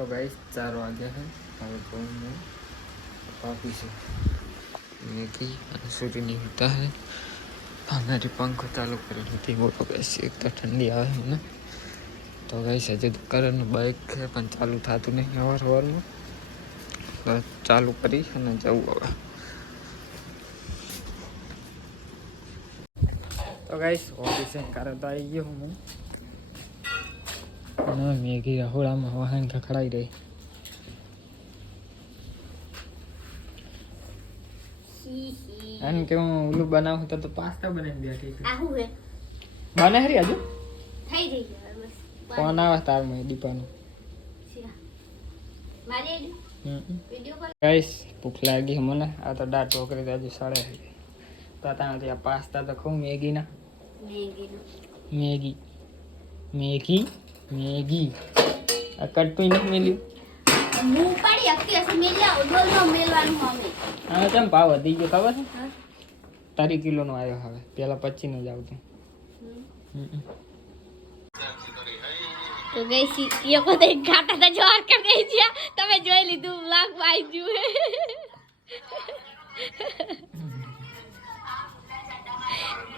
तो गाइस 4 वागे हैं હવે કોણ ऑफिस है कि सूर्य नहीं होता है। हमारे पंखो चालू करेली थी वो तो गैस एक तो ठंडी आवे है ना तो गैस हजे तो करण बाइक है पण चालू थातुं नहीं हवार हवारमां तो चालू करी अने जવું હવે। तो गाइस ऑफिस से करे तो आई गयो हूँ ना मैगी रहोड़ा में वाहन खखड़ाई रही अन क्यों उल्लू बना होता तो पास्ता बना दिया ठीक है आहू है बने हरी आजू થઈ રહી છે બસ कौन आवा तार में दीपानो मारे वीडियो कॉल गाइस भूख लागी हमने आ तो डाट टोकरी तो आज साड़े है पता नहीं पास्ता तो खूब मैगी ना मैगी मैगी मैगी आ कटपी नहीं मिली मुंह पड़ी अक्ति ऐसे मेलिया डोल नो मेलवानु हमें हां चम भाव वधी गयो खबर है 3 किलो नो आयो હવે પેલા 25 નો જ આવતો तो गई सी ये को देख घाटा था जोर कर गई थी तमे જોઈ લીધું વ્લોગ વાઈ જુ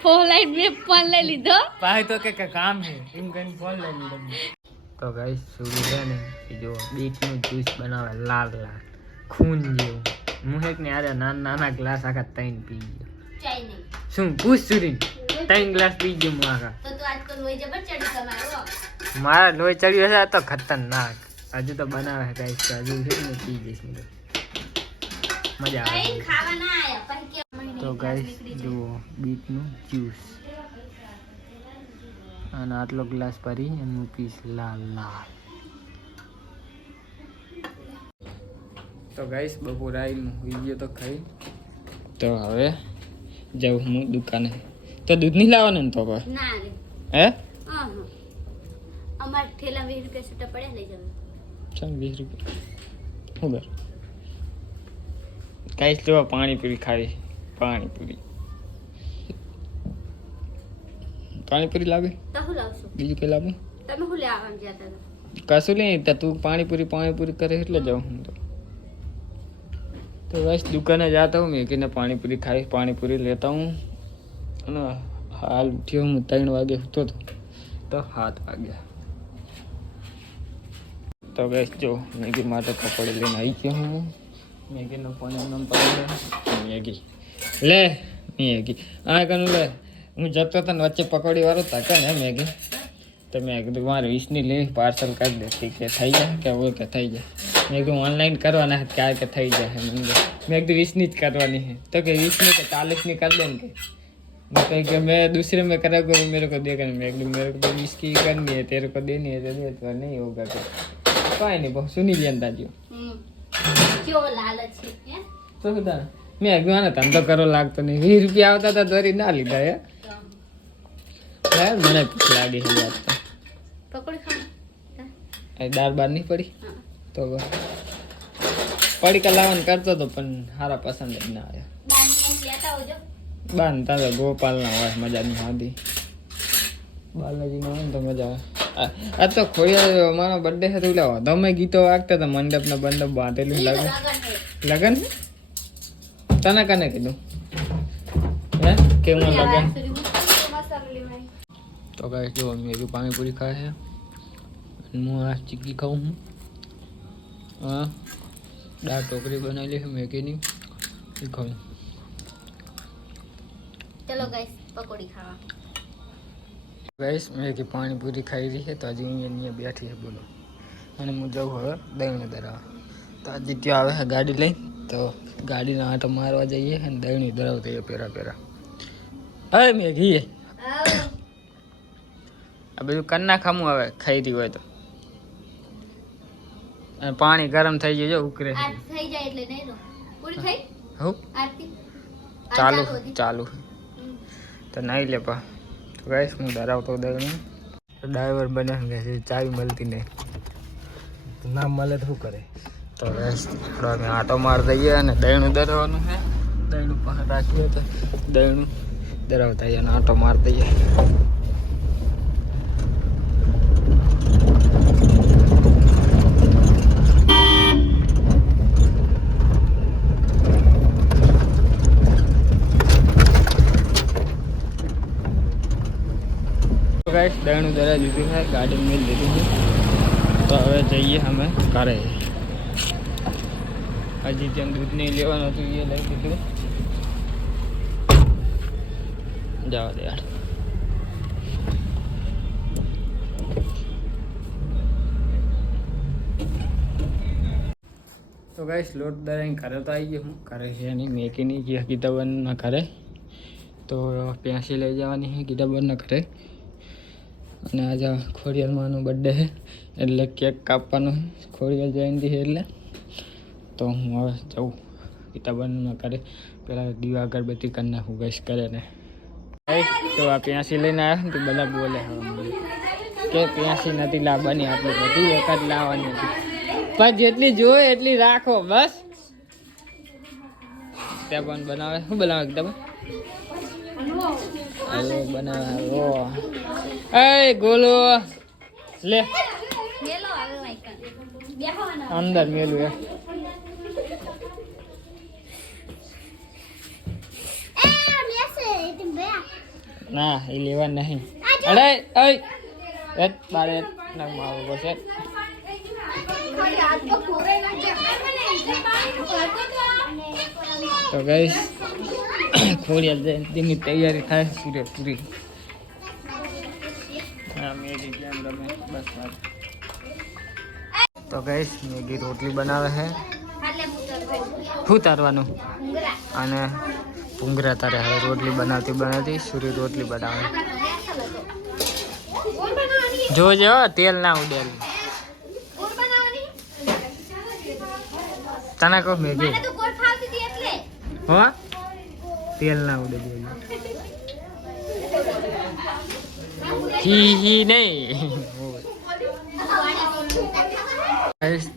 फोन लाइट में फोन ले लीधो पाए तो के काम है इन कहीं फोन ले लीधो। तो गाइस शुरू है ने कि जो बीट नो जूस बनावे लाल लाल खून जेवू मुहेक ने आरे नाना ग्लास आखा 3 पी गयो चाय नहीं શું પૂછ સુરીન 3 ગ્લાસ પી ગયો હું આખા तो आज तो लोई जबर चढ़ी कमायो मारा लोई चढ़ियो है तो खतरनाक हजू तो बनावे है गाइस हजू है ने पी जईस मुझे मजा आवे कहीं खावा ना आया पर के तो गाइस जो बीट नो ज्यूस અને આટલો ગ્લાસ ભરી એનું પીસ લાલ લાલ। તો ગાઈસ બપોર આવીને હોઈ ગયો તો ખાઈ તો હવે જાઉં હું દુકાને તો દૂધ નહીં લાવવાનું ને તો ના રે હે હા અમાર ઠેલા 20 રૂપિયા છૂટા પડ્યા લઈ જાવ ચાલ 20 રૂપિયા હું દર ગાઈસ તો પાણીપુરી ખાવી પાણીપુરી पानीपुरी लागे तो हु लावसो बीजू के लागे તમે હું લેવા જતા હતા કશું નહીં તો તું પાણીપુરી કરે એટલે જાઉં હું तो बस दुकाने जाता हूँ मैं कि पानीपुरी खाई पानीपुरी लेता हूँ ना हाल उठ्यो हूँ 3 वागे होतो तो 7 वाग्या तो बस जो मैगी माटे कपड़े लेने आई गयो हूँ मैगी नो पानी नम पड़े मैगी ले मैगी आ कनु ले હું જતો તો વચ્ચે પકોડી વાળો હતા ને મેગી તો મેં કીધું મારે 20 ની લે પાર્સલ કરી દે ઠીક છે થઈ જાય કે वो કે થઈ જાય મેં કીધું ઓનલાઈન કરવાના है क्या કે થઈ જાય મને મેં કીધું 20 ની જ કરવાની है तो કે 20 ની કે 40 ની कर दे के मैं कही कि मैं दूसरे में करा मेरे को देगा मैं कीधुं मेरे को 20 की करनी है तेरे को देनी है तो दे तो नहीं होगा तो कोई नहीं बहुत सुनी लिया अंदाजो क्यों लालच है तो बता मैं अगवाना धंधो करो लागतो नहीं 20 रुपया आवता था दोरी ना लीधा है यार मैंने भूख लागी है यार पकड़ खा दाल बार नहीं पड़ी तो पड़ी कलावन करतो तो पण हारा पसंद नहीं आया बांधने लेता हो जो बांधता तो गोपाल ना हो मजा नहीं आती बालाजी ना हो तो मजा आवे आ तो खोया मारो बर्थडे है तो लाओ दमे गीतो वागता था मंडप ना बंडप बांधेलू लगन लगन तने कने कीधुं हे केवुं लगन तो गाइस जो मैगी पानीपुरी खाए है मैं आज चिक्की खाऊं हूँ हाँ दाल टोकरी बनाई ली है मैगी नहीं खाऊं चलो गाइस पकोड़ी खावा गाइस मैगी पानीपुरी खाई रही है तो आज अहीं बैठी है बोलो અને હું જાઉં હવે દહીં ધરાવવા તો આદિત્ય આવે છે ગાડી લઈ તો ગાડીનો આંટો મારવા જઈએ અને દહીં ધરાવતા જઈએ પેરા પેરા હવે મેગી આ બધું કન્ના ખામું હવે ખાઈ રહી હોય તો અને પાણી ગરમ થઈ ગયું જો ઉકળે આ થઈ જાય એટલે નહીં રો પૂરી થઈ હું આરતી ચાલુ ચાલુ તો નહીં લે પા તો ગાઈસ હું ધરાવતો દહીં તો ડ્રાઈવર બને છે ચાવી મળતી નહીં ના મળે તો શું કરે તો ગાઈસ અમે આટો માર દઈએ અને દહીંનું ધરાવવાનું છે દહીંનું પાસે રાખીએ તો દહીંનું ધરાવતા અને આટો માર દઈએ કરાવી દીધી છે, ગાડી મેળ લીધી છે. તો હવે જઈએ અમે ઘરે. હજી જેમ દૂધ નહીં લેવાનું હતું એ લઈ દીધું. જવા દે યાર. તો ગાઈસ લોટ દરાઈને ઘરે તો આવી ગયો હું. ઘરે છે નહીં મેકીની જે ગીતાબનના ઘરે. તો પ્યાસી લઈ જવાની છે ગીતાબનના ઘરે. અને આજે ખોડિયારમાંનો બર્થડે છે એટલે કેક કાપવાનો છે. ખોડિયાર જયંતિ છે એટલે. તો હું હવે જાઉં ગીતાબનના ઘરે. પહેલાં દીવા અગરબત્તી કરી નાખું ગાઈસ કરે ને. તો આ પ્યાસી લઈને આવ્યા તો બધા બોલે કે પ્યાસી નથી લાવવાની, આપણે બધી વખત લાવવાની હતી. પણ જેટલી જોઈએ એટલી રાખો બસ. ત્યાં પણ બનાવે શું બનાવે તમે? હલો બનાવે હલો. એ ગોલો લે અંદર મેલું ના એ લેવા નહીં. અરે બારે નાખમાં આવું પડશે. તો ગાઈસ ખોડિયાર જયંતિની તૈયારી થાય પૂરેપૂરી. હા મેગી કેમ રમે બસ. તો ગાઈસ મેગી રોટલી બનાવે છે. શું તારવાનું? અને ભૂંગરા તારે હવે રોટલી બનાવતી સુરી રોટલી બનાવે. જોજે હો તેલ ના ઉડેલ. તને કહો મેગી હો તેલ ના ઉડે જોઈએ. હી નહીં.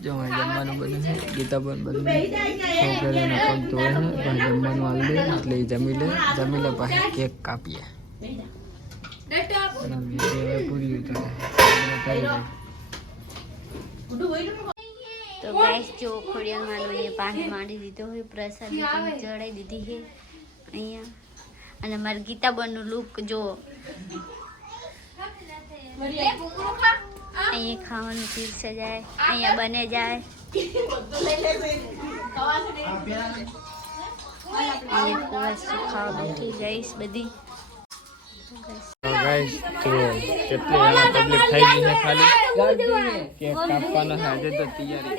જો જમવાનું બધું છે ગીતાબન બધું છોકરીને પગ ધોવે છે. પછી જમવાનું હાલ દે એટલે એ જમી લે પછી કેક કાપીએ. પૂરી ઉતારે. તો ગાઈસ જો ખોડિયારમાંનો અહીંયા પાઠ માંડી દીધો હોય, પ્રસાદી પણ ચડાવી દીધી છે અહીંયા. અને મારી ગીતાબનનું લુક જો. અહીંયા ખાવાનું પીરસે જાય, અહીંયા બને જાય. અહીંયા ખાવા બેઠી ગઈશ બધી. ગાઈસ જો કેટલી ઘણા પબ્લિક થઈ ગઈ છે. ખાલી કેક કાપવાનો છે આજે તો તૈયારી.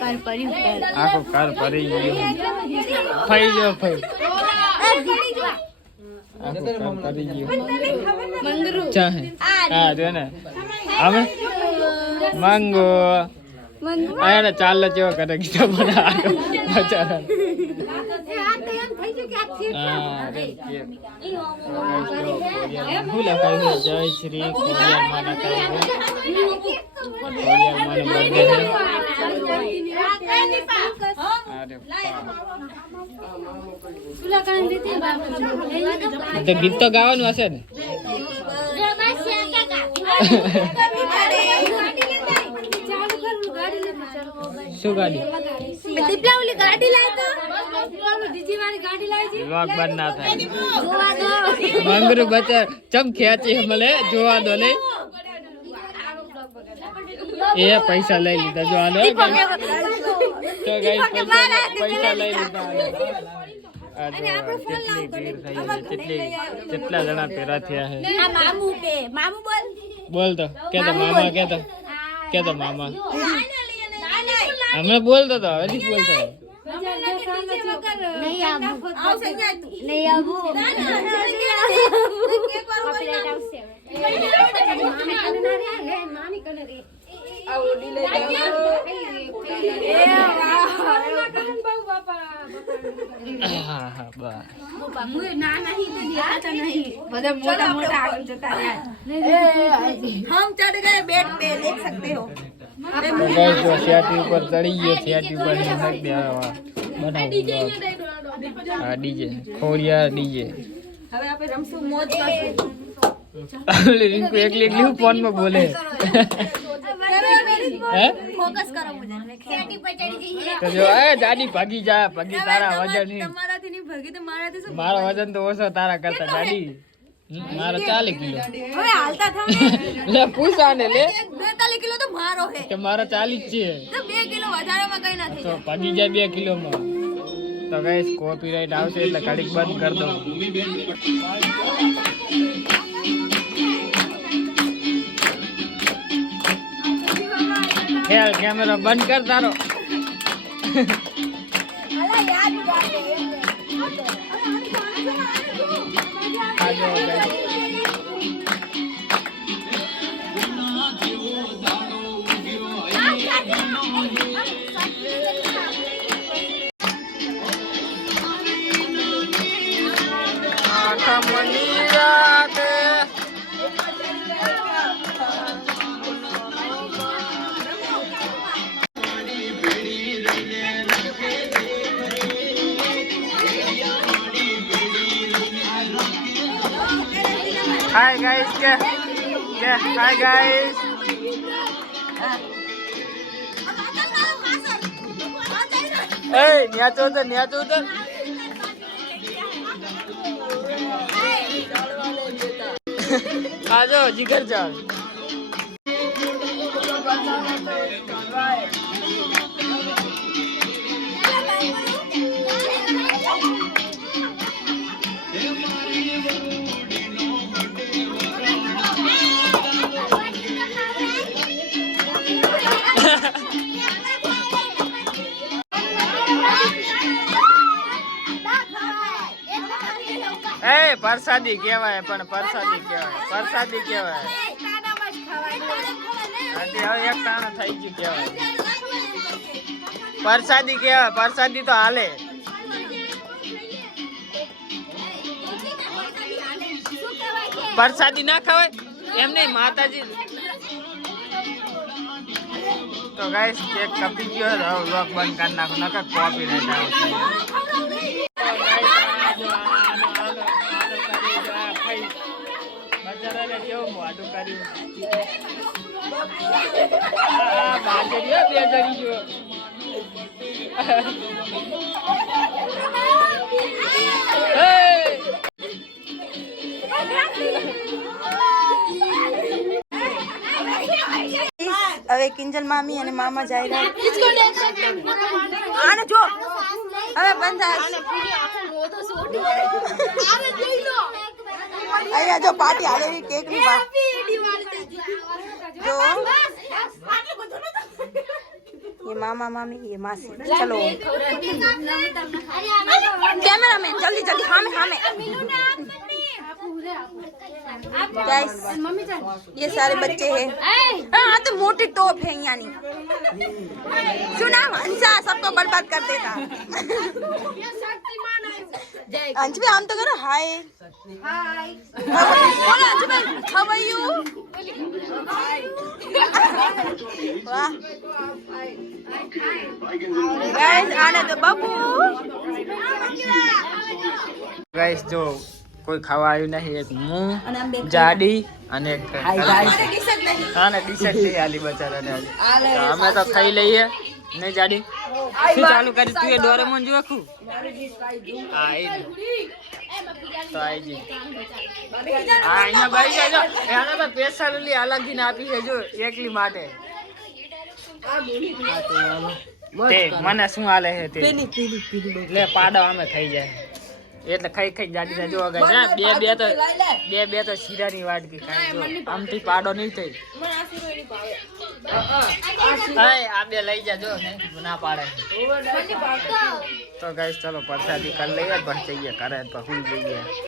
કાર પરી આખો કાર ભરી ગયો. ફઈ ગયો ફઈ. આખો કાર ભરી ગયો. ચાહે હા જો ને અમે માંગો આયા ચાલ જેવો કરે ગીતા બના બચારા. જય શ્રી ખોડિયાર ગીત તો ગાવાનું હશે ને? શું ગાડી? મંગरू બચા ચમ ખેંચી મળે જોવા દો ને. એ પૈસા લઈ લીધા જોવા દો. તો ગાઈસ પૈસા લઈ લીધા. કેટલા જણા પેરા થયા છે? બોલ તો કેતો મામા કેતો મામા હમણાં બોલતો તો હવે નથી બોલતો. सियाटी ऊपर चढ़ी गए. सियाटी ऊपर डीजे खोड़िया डीजे. હવે આપણે રમશું મોજ કરશું. रिंकू एकली फोन में बोले ફોકસ કરો મુજે સિયાટી પર ચડી જઈએ तो जो है दादी भागी जा भागी तारा वजन नहीं તમારાથી નહીં ભાગી તો મારાથી શું? मारा वजन तो ओછો तारा करता दादी મારો 40 કિલો હવે હાલતા થાવ લે પૂછા ને લે 42 કિલો તો મારો હે કે મારો 40 છે તો 2 કિલો વધારેમાં કઈ ના થઈ તો જાય પડી જાય 2 કિલોમાં તો ગાઈસ કોપીરાઈટ આવશે એટલે ઘડીક બંધ કરી દઉં ખેલ કેમેરા બંધ કર તારો અલા યાદ ગાડે આજો guys Hi guys, hi guys. Hey, ન્યા તો આજો જીગર ચાલ એ પરસાદી કહેવાય પણ પરસાદી કહેવાય આજે હવે એક તાણો થઈ ગયું કહેવાય પરસાદી તો હાલે પરસાદી ના ખવાય એમ નહીં માતાજી તો ગાઈસ કેક કપી ગયો હવે વ્લોગ બંધ કરી નાખો નકર કોપીરાઈટ આવશે બચારાને કેવું મોઢું કર્યું બાજરીઓ બે જડી ગયો હવે કિંજલ મામી અને મામા જાય રહ્યા આને જો હવે બંધ અહીંયા જો પાર્ટી આલેલી કેક ની जो ये मामा मामी ये मासी चलो कैमरा मैन जल्दी जल्दी हाँ गाइस ये सारे बच्चे हैं हाँ तो मोटी टोप है यानी सुना हंसा सबको बर्बाद कर देगा अंश भी हम तो करो हाय हाय बोलो अंश भाई हाउ आर यू वाह गाइस आने तो बाबू गाइस जो કોઈ ખાવા આવ્યું નહીં એક હું જાડી અને એક હા ટી-શર્ટ લઈ આલી બચારાને આજે અમે તો ખાઈ લઈએ નહીં જાડી શું ચાલુ કરી તું એ ડોરેમોન જોખું હા એ તો આઈ જી હા અહીંયા ભાઈ જાજો એને તો સ્પેશિયલ લી અલગથી ને આપી છે જો એકલી માટે તે મને શું હાલે છે તે લે પાડો અમે ખાઈ જાય એટલે ખાઈ ખાઈ જાડી થાય જો બે તો શીરાની વાટકી ખાય જો આમથી પાડો નહીં થઈ આ બે લઈ જાજો નહીં ના પાડે તો ગાઈસ ચલો પ્રસાદી કરી લઈએ પછી જઈએ ઘરે તો સુઈ જઈએ